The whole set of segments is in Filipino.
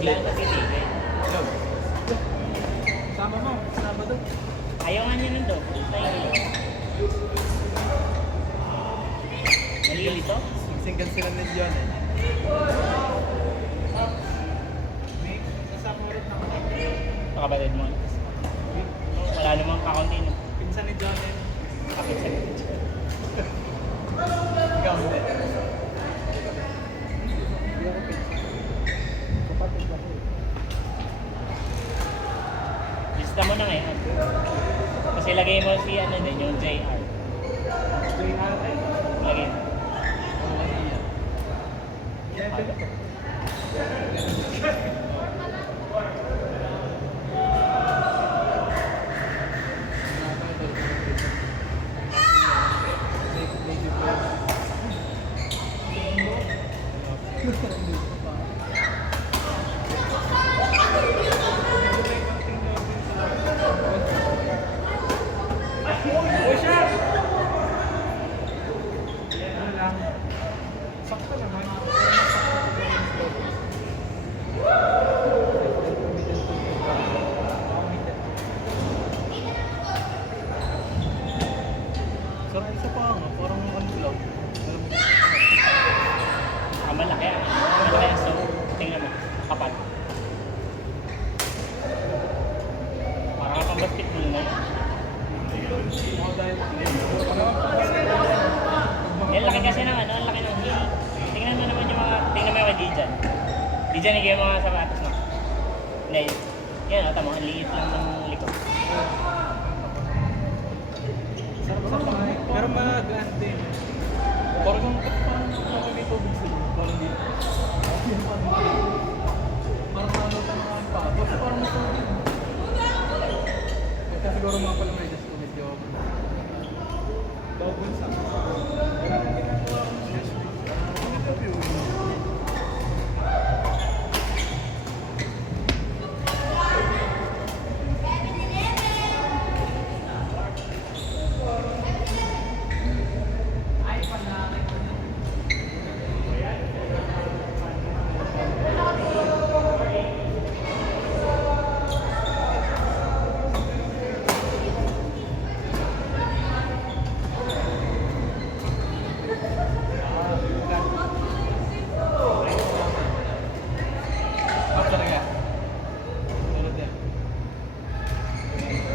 Biglaan ka titigil. Yo. Sama mo, Sabado. Ayaw nga niya nando. Nalilito? Singgan sila ni John eh. May kasama ulit na ako. Pakabatid mo. Wala namang kakunti no. Pinsan ni John eh. Kapit sa gilid. Ikaw hindi. Hindi ako pinsan. Kapatid lang eh. Lista mo na ngayon. Kasi lagay mo si ano din yung JR. JR eh. Lagay mo. Oo, ano yan? Level to. Sakto naman. Sarap isa pa nga, parang unvlog. Malaki ah. Malaki. So, tingnan mo. Kapat. Parang ka pang basketball na yun. Mga dahil, Yan laki kasi ng ano, ang laki ng heel. Tingnan mo naman yung mga, tingnan mo yung kay Dijan. Dijan, higay mo mga sapatos mo. Hindi, yan, ata mo, ang liit lang ng likod. sarap pa nga eh. Pero magaan din. Parang may tubig sila. Parang di. Parang nalutan ng mga pa. Basta parang mas tubig. Kaya siguro mga pala may just medyo double sa. Parang ginagawa ko ng yes. Parang interview.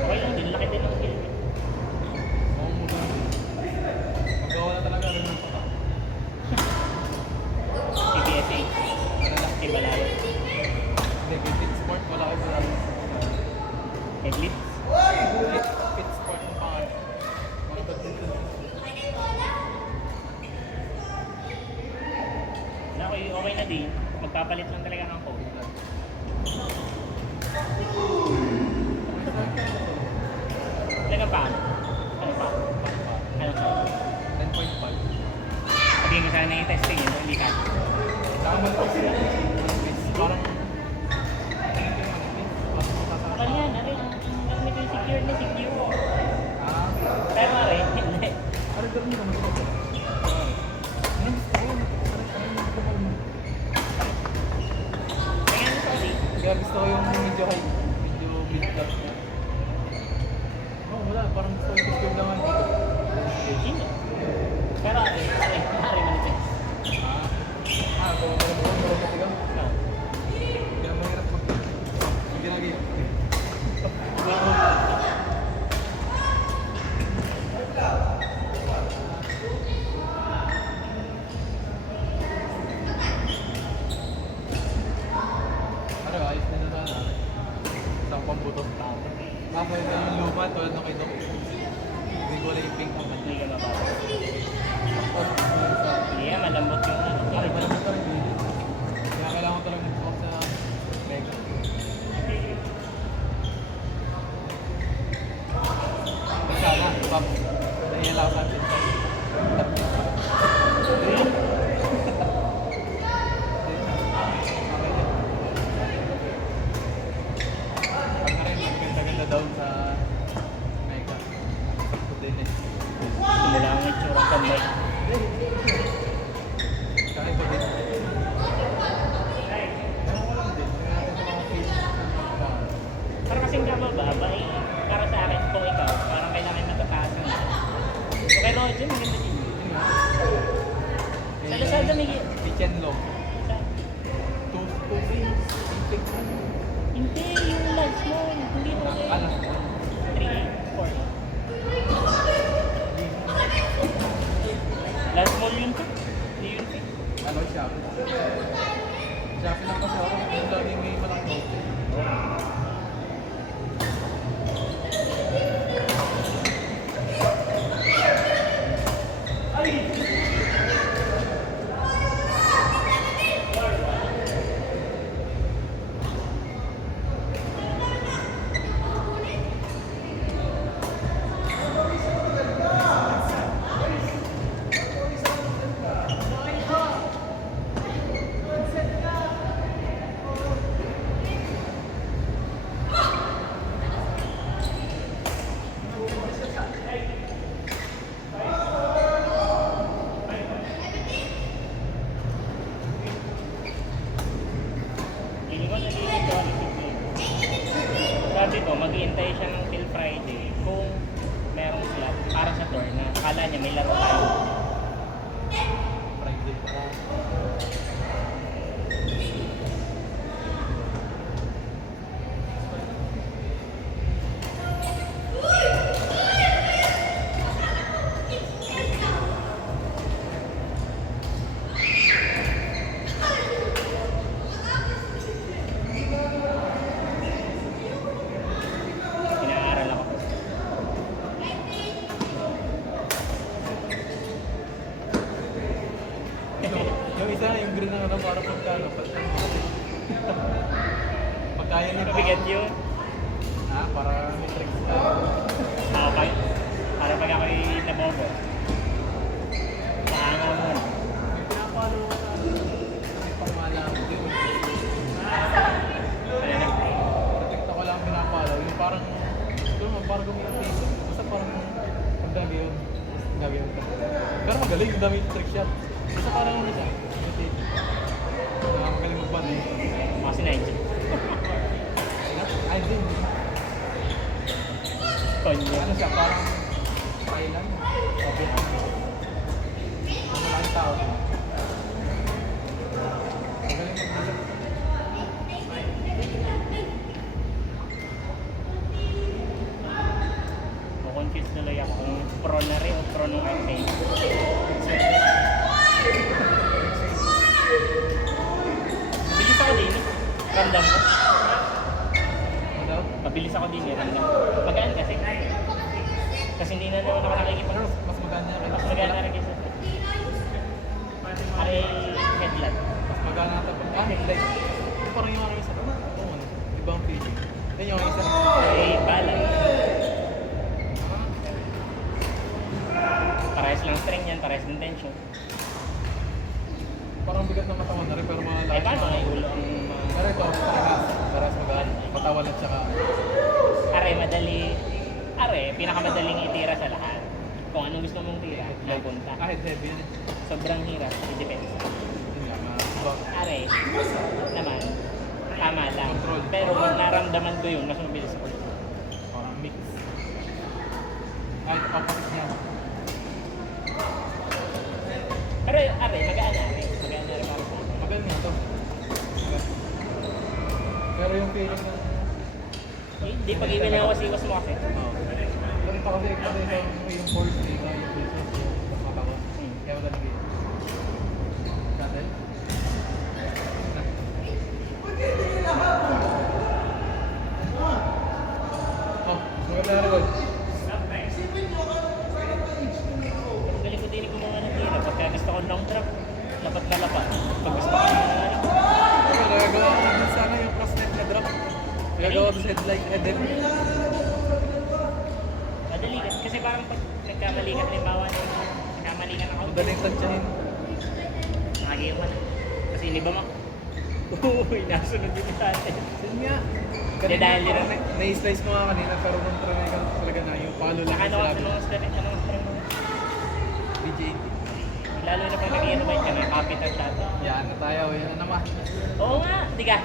Okay lang din, laki din ng heel. CBSA. Si Balayo. Headlift. Okay na din. Magpapalit lang talaga ng code. Talaga pa? Ano pa? Ano pa? Sabihin ko sana yung testing yun, hindi ka. Kapal yan, nari. Ang gamit yung secure na secure. Pero nari, hindi. Kaya ano sorry? Kaya gusto ko yung medyo high, medyo mid-top. Oh, wala, parang gusto ko yung video naman dito. Sino? Pero nari manifest. Kung wala mo, wala mo tigaw. No. Kaya mahirap mag... Sige lagi. Ano, ayos na na sana. Isang pambuto. Kaso yung luma, tulad ng kay Doc. Hindi ko wala yung pink naman. Hindi ka mababa. Tapos, Hindi yan, malambot yung ano. ay, malamit ka rin dito. Kaya kailangan ko talaga nag-focus sa Mega. Sana, Pap. Dahil ako sa atin. Ang rin, maganda-ganda daw sa Mega. fake. Hindi, yung last mo. Hindi mo eh. Ano? 3, 4. Last mall yun to. Hindi yun fake. Ano, Shopee. Shopee lang kasi ako. Yung laging may malang note. Hindi ko nalilito quality film. Sabi ko, mag-iintay siya ng till Friday kung merong slot para sa tour na akala niya may laro tayo. Friday pa. Pinaaral ako. Yung isa, yung green na ano, para pagkano. Pagkaya ni Mabigat yun. Para may tricks ka. Okay. Para pag ako'y nabobo. Maanga mo. May pinapalo ko sa ano. May pangmalang. Hindi mo. Ano na? Protect ko lang pinapalo. Yung parang, parang gumilang basta parang, ang dami yun. Dami yun. Pero magaling, ang dami yung trick shot. Basta parang ano siya. Magaling magban eh. Kasi Nigel. Ay, din. Konyo. Ano siya, parang Thailand. O Vietnam. Ang maraming tao. Magaling magban. Confused tuloy ako kung pro na rin o pro nung arcade. Mabilis ako din eh. Ramdam ko. Ano daw? Mabilis ako din eh. Ramdam ko. Magaan kasi. Kasi hindi na naman ako nakikipag. Pero mas maganda rin. Mas magana rin kasi. Pare headlight. Mas maganda ito. Headlight. Parang yung ano isa. Oo, ano. Ibang feeling. Yan yung isa. Pare balance. Parehas lang string yan. Parehas din tension. Parang bigat ng katawan na rin pero mga Eh paano nga yung ulo ang Pero ito, parehas maganda. Katawan at saka Are, madali. Are, pinakamadaling itira sa lahat. Kung anong gusto mong tira, mapunta. kahit heavy yun. Sobrang hirap, i-depends. Yun lang. Are, naman, tama lang. Control. Pero pag naramdaman ko yun, mas mabilis ako. Parang mix. Kahit opposite niya. Pero are, magaan na rin. Magaan na rin para sa akin. Maganda nga to. Pero yung feeling ng Hindi pag ibinawas-iwas mo kasi. Oo. Pero pa kasi yung force dito, yung pulsos, yung matawa. Kaya magaling yun. Dati? Oh, maganda rin yun. Ang galing ko din gumawa ng tira. Pagka gusto ko long drop, lapat na lapat. Pag gusto ko ano, Nagagawa ko din sana yung cross-net na drop. Nagagawa ko sa headlight, headed. madali ka. Kasi parang pag nagkamali ka, halimbawa nagkamali ka ng Ang out, daling tansyahin. nakagayon ka na. Kasi iniba mo. Uy, nasunod din sa atin. Yun nga. Hindi, dahil yun ang- Na-slice mo nga kanina, pero nung trinay ka talaga na yung palo lang Nakano sa ka labi. anong string, anong string mo. DJ. Lalo na pag nag-innovate ka na, capital shuttle. Yan na tayo. Yan na naman. Oo nga, di ka.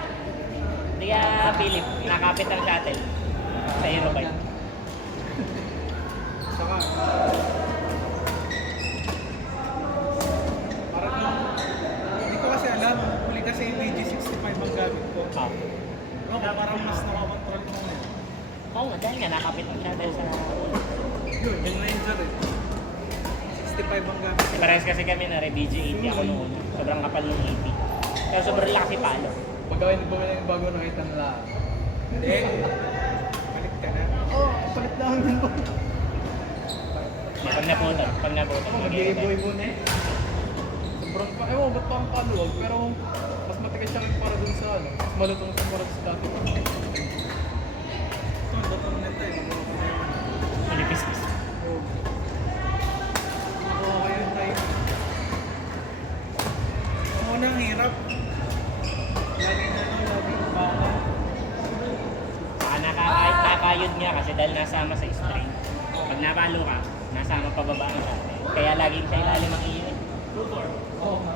Di ka, Philip, nakapit ang shuttle sa Aerobike. Saka, parang hindi ko kasi alam. Huli kasi yung VG65 ang gamit ko. Ah. Parang mas nakakontrol ko ngayon. Oo nga, dahil nga nakapit mo siya dahil sa ulo. Yun na yun dyan eh. 65 ang gamit. Parehas kasi kami na BG 80 ako noon. Sobrang kapal ng 80. Pero sobrang laki palo. Pagka bumili ng bago nakita nila. Hindi. Palit ka na. Oo, palit lang din po. Pag naputo, Mag-i-boy muna eh. Sobrang pa, ewan, ba't parang paluwag? Pero mas matigas siya rin para dun sa ano. Mas malutong sa para sa dati. Ito, datang nito eh. Manipis-pis. Oo, kayo tayo. Ang unang hirap. Lagi na lang, lagi baka. Saka nakakayod nga kasi dahil nasama sa string. Pag napalo ka, nasama pababa ang dati. Kaya laging sa ilalim ang iyo. Oo nga.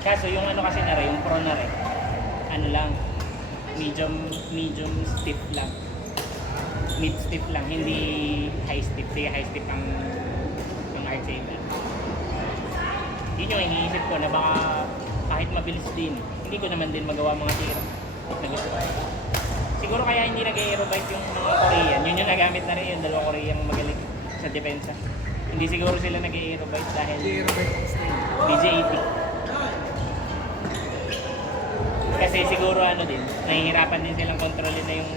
Kaso yung ano kasi na rin, yung pro na rin, ano lang, medium stiff lang. Mid stiff lang, hindi high stiff. Sige, high stiff ang art saver. Yun yung iniisip ko na baka kahit mabilis din, hindi ko naman din magawa mga tira na gusto ko. Siguro kaya hindi nag-aerobite yung mga Korean. Yun yung nagamit na rin yung dalawa Korean magaling sa depensa. Hindi siguro sila nag-aerobite dahil BJ80. Kasi siguro ano din, nahihirapan din silang kontrolin na yung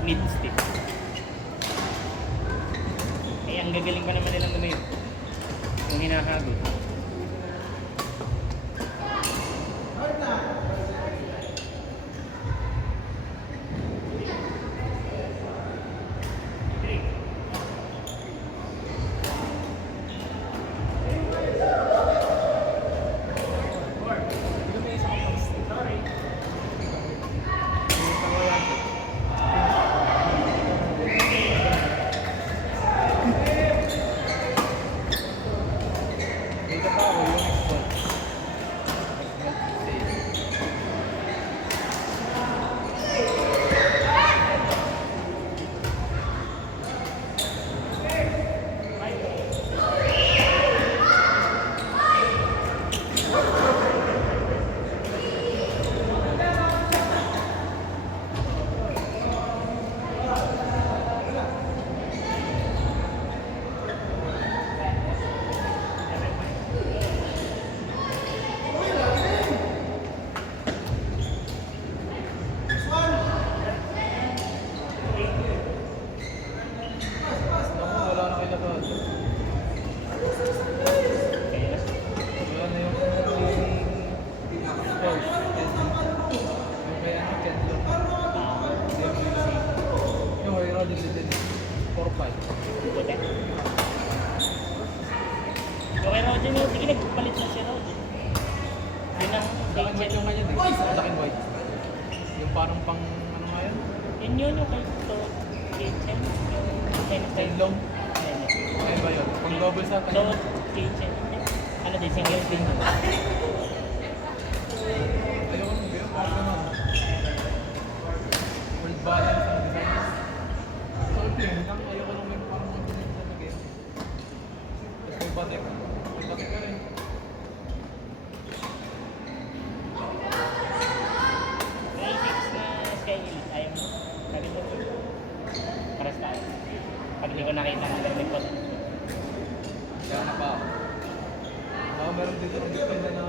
mid stick. Eh, ang gagaling pa naman nilang gumayon. Yung hinahagot. Wala na kayo lahat. Kaya, Wala na yung sports. Yung kaya ano, Ken Long. DMVC. Yung kaya Rodin din. 4-5. puti. So kay Roger, sige nagpalit na si Roger. Yun ang Laking white yung kanya din. Laking white. Yung parang pang ano nga yun? yun yung kay to kitchen. Yung tennis Ken time. Long. Ayun ba yun? Pang double sa So, kanya. kitchen. Ano din, single din. Ayoko mo ba yun? Parang ano? World balance ang design. So, yun lang. Ayoko lang may parang mag-design sa mag-game. Tapos may batik. May batik ka rin. May 6 na Sky Elite, ayaw mo. Sabi ko, paras tayo. Pag hindi ko nakita ng gamit ko. Kaya na pa ako. Meron dito ng depende na